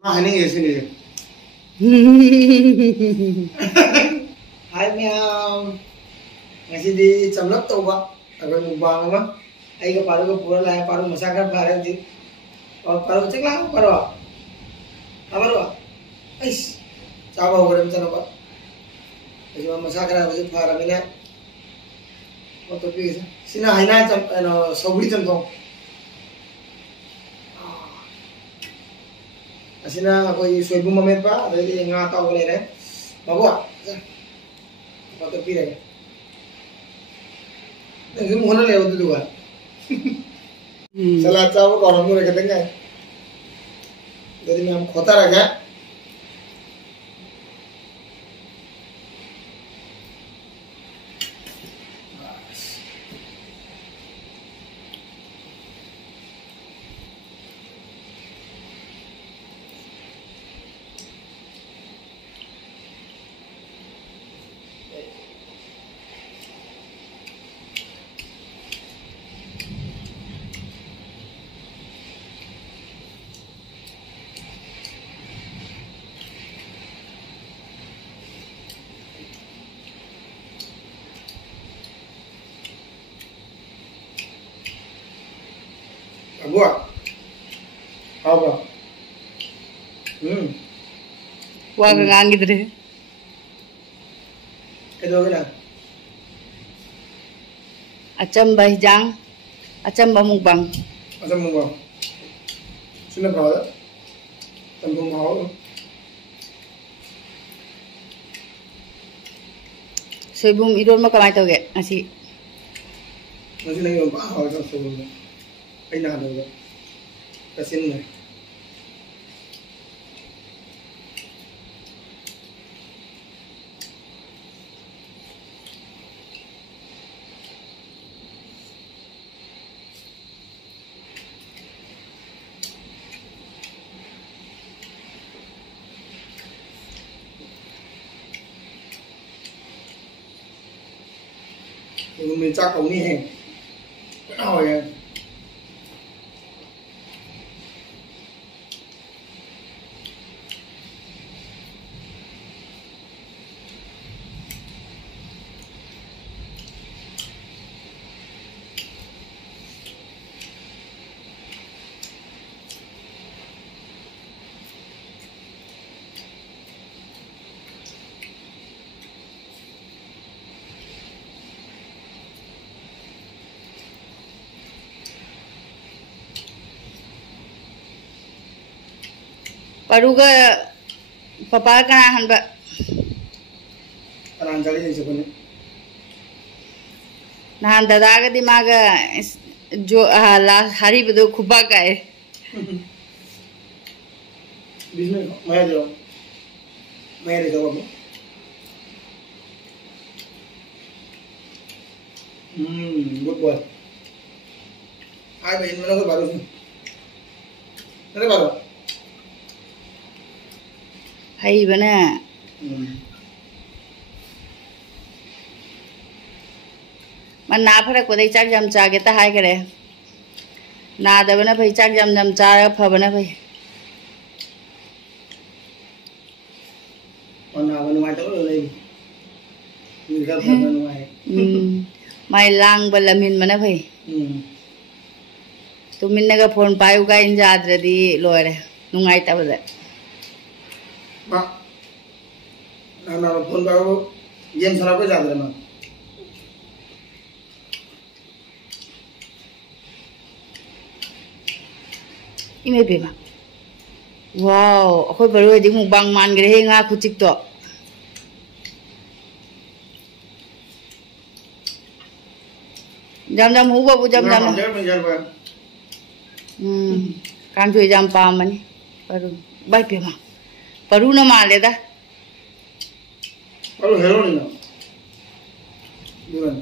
Ini ya sini. Hai meow. Ngasih di camlok tuh pak. Aku mubang apa? Ayo ke paru ke pura lah. Paru masakan bareng di. Oh paru cek lah paru. Apa paru? Ais. Coba udah macam apa? Cuma masakan apa sih paru ini? What the fuck? Sini hina cam, sobri camtong. Asina ako soybu mamet pa, dahil nga tao ko rin Mabuha. Patupi rin. Naging muna na yun duluan. Sa lahat sa ako, parang muna ka tingnan. Dahil nga kota raga. Mabuha. Apa? Wah, ngangit deh. Ito ka na. Achamba hijang, achamba mukbang. Asam mo ba? Sino ba wala? Tambong ako. Soybum idol mo kamay toge, nasi. Masih lang yung bahaw sa sulo mo. Ay nalo ba? Kasi na. Mình chắc cũng đi hè. Rồi Paruga papa kana hanba. Kanan jali ni sebenarnya. Nahan dada ka dimaga jo la hari bedo kuba ka hai. Bismillah, मैं दे दो good boy. Ai vậy nó có bảo luôn. Nó bảo Hay bana. Man na phara ko dai chak jam cha ge ta hai kare. Na da bana phai chak jam jam cha pha bana phai. Còn nào bên ngoài chỗ rồi đi. Người ta phải bên ngoài. Mai lang balamin mana phai. Tumin naga phone payu ka in jadra di loire. Nungai ta bada. Ba. Na phone payu game sarap ko jadra na. Ime bema. Wow, aku baru aja mukbang man gede nga kucik to. Jam-jam huwa bu jam-jam. Kan cuy jam pam ni. Baru baik bema. Baru na male dah. Baru hero ni na. Bukan.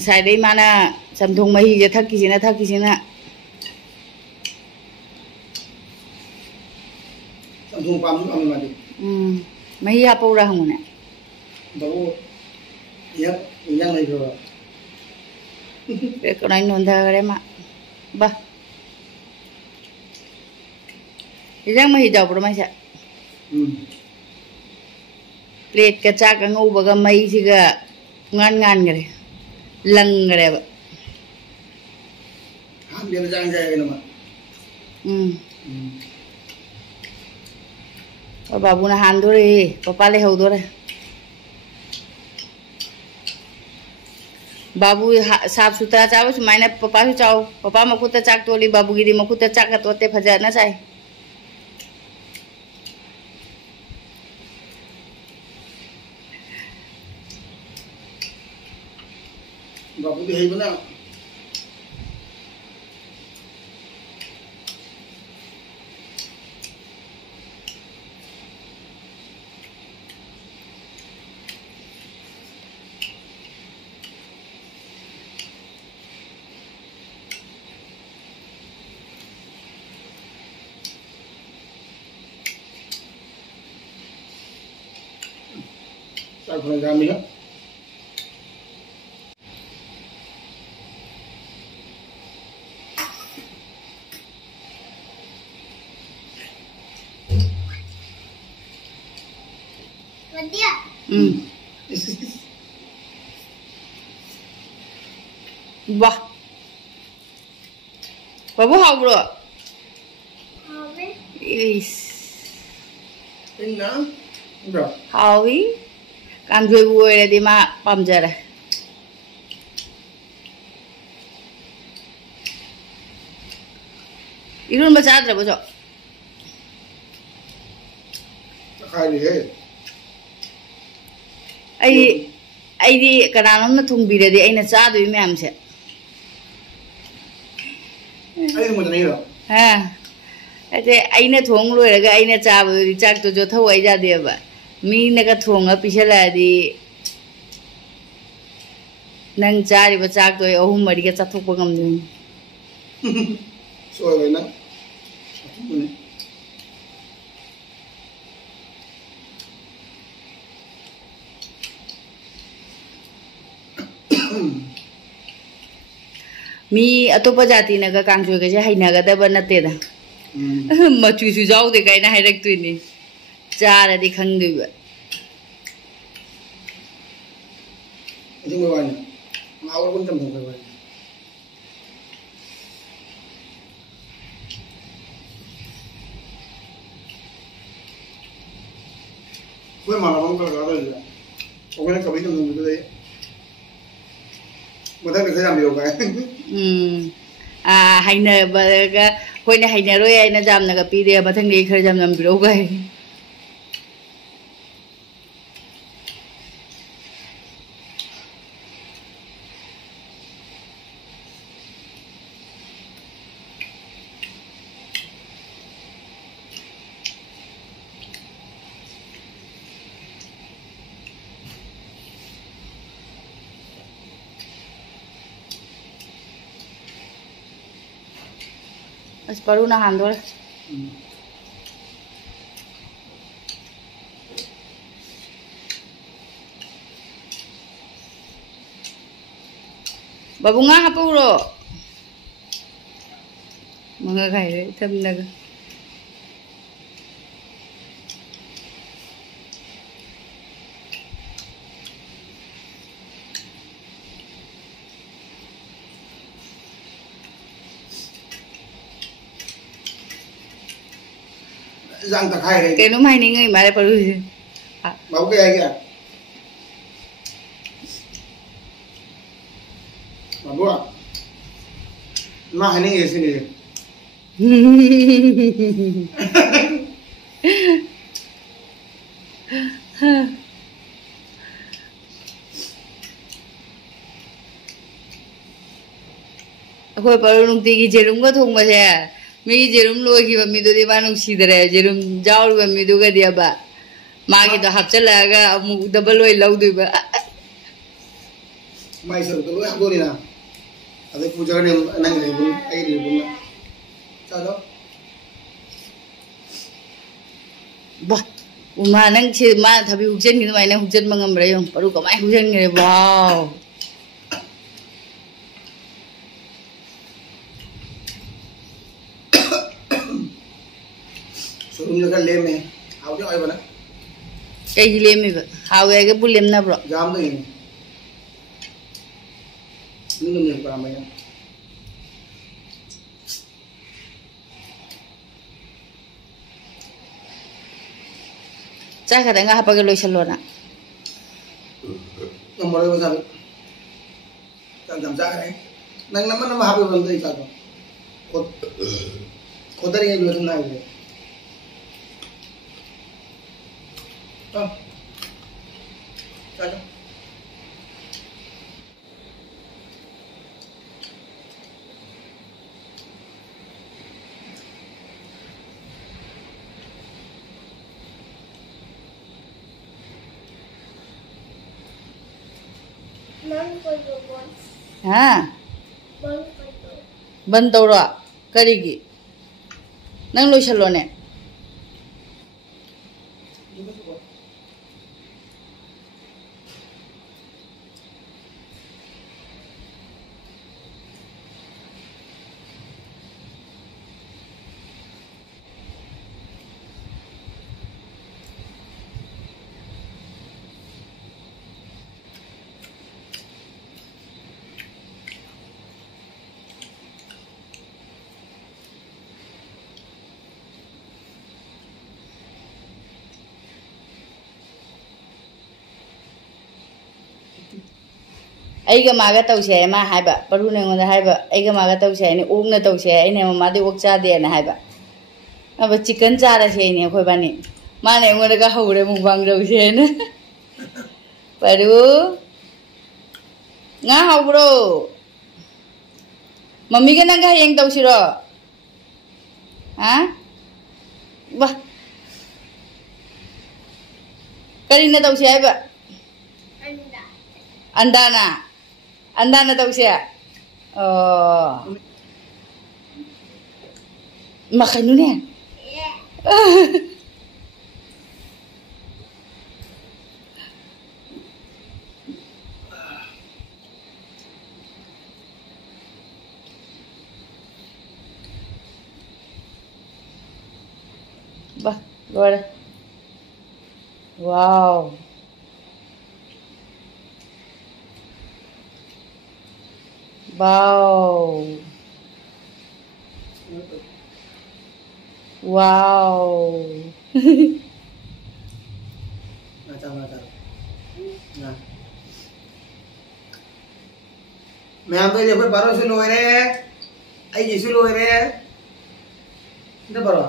sai dai mana samthong mahi je thakisina samthong pam pam ma di mahi hapura hangune babu ya yang lai ro ko nai non da gare ma ba yang mahi jaw pro ma sa plate ka cha ka ngau ba ga mai si ga ngan gare lang gare ba ham dia jang jai na ma babu na han do re papa le ho do re babu साफ सुथरा चाव सुमाइना पपा सु चाव पपा मकुता चाक तोली बाबू गिरी मकुता चाक तोते फजना चाय बाबू दे हेबना Kalau kami lah, dia. Wah, babu hau bro. Habe. Is. ini enggak. Hawi. Kan gue buat di mak pamjara. Irun baca ada baca. Kali he. Ai di kadang na thung bira di ai na cha dui me am se. Ai mo tani ro. Ha. Ai na thung loi ra ga ai na cha bu di chak to jo thau ai ja de ba. Mi na ka thong a pisala di nang chari ba chak to ahum mari ka chathok pa ngam dui So ai na. Mi atopa jati na ka kangchoi ka je haina ga da ba na te da machu su jau de kai na hai rak tu ni chara di khang dui ba Itu bawa ni. Awal pun tembang bawa ni. Kue malam malam kalau ada juga. Pokoknya kami tembang itu deh. Mata bisa ambil kan? haina ba ga hoi na haina roi ai na jam na ga pi de ba thang ni khar jam jam bi ro ga Mas baru na handol. Babu nga hapuro. Mga kaya thâm naga. Giang tak hai Cái nó may ni người mà lại baru. Bawa ke lagi ah. Bawa. Nah ini ke sini. Aku baru nungti ki jerum ka thong ba se. Mi jerum loi ki ba mi do di ba nung si dare jerum jaul ba mi do ga dia ba. Ma ki to hap chala ga amu double loi lau du ba. mai sửa cái lối áo tôi đi nào ở đây phụ cho nên năng để bún ai để bún sao đó Wah, uma nang si ma tapi hujan gitu mainnya hujan mengambil yang baru kau main hujan gitu wow. Sebelumnya kan lem ya, awalnya apa mana? Kayak lem itu, hawa ke bu lem na bro. Jam tuh ini, minum yang pertama ya. Cak kadang apa ke lo salona? Nomor itu sabi, jam cak nang nama HP benda itu apa? Kota ini dua nama itu. Oh, cak. Ha? Bantau ro, karigi. Nang lo salona. Aiga maga tause ma haiba paru ne ngonda haiba aiga maga tause ni ugna tause ai ne ma de uk cha de na haiba aba chicken cha ra se ni khoi ba ni ma ne ngonda ga haure mu bang do se na paru nga hau bro mami ga nang ga yeng tause ro ha wah kari na tause haiba anda na tahu siya. Oh. Makan dulu ya. Bah, luar. Wow. Wow. Wow. Macam. Nah. मैं आप तो जब बारो शुरू हो रहे हैं आई ये शुरू हो रहे हैं इधर बारो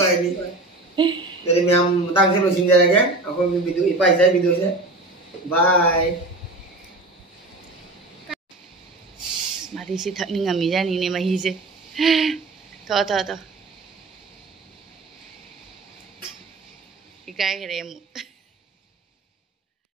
बाय jadi मैं tang से लोग सिंजा लगे aku video ipai saya video saya bye mari si thak ni ngami jani ne mahi se to ikai kere mu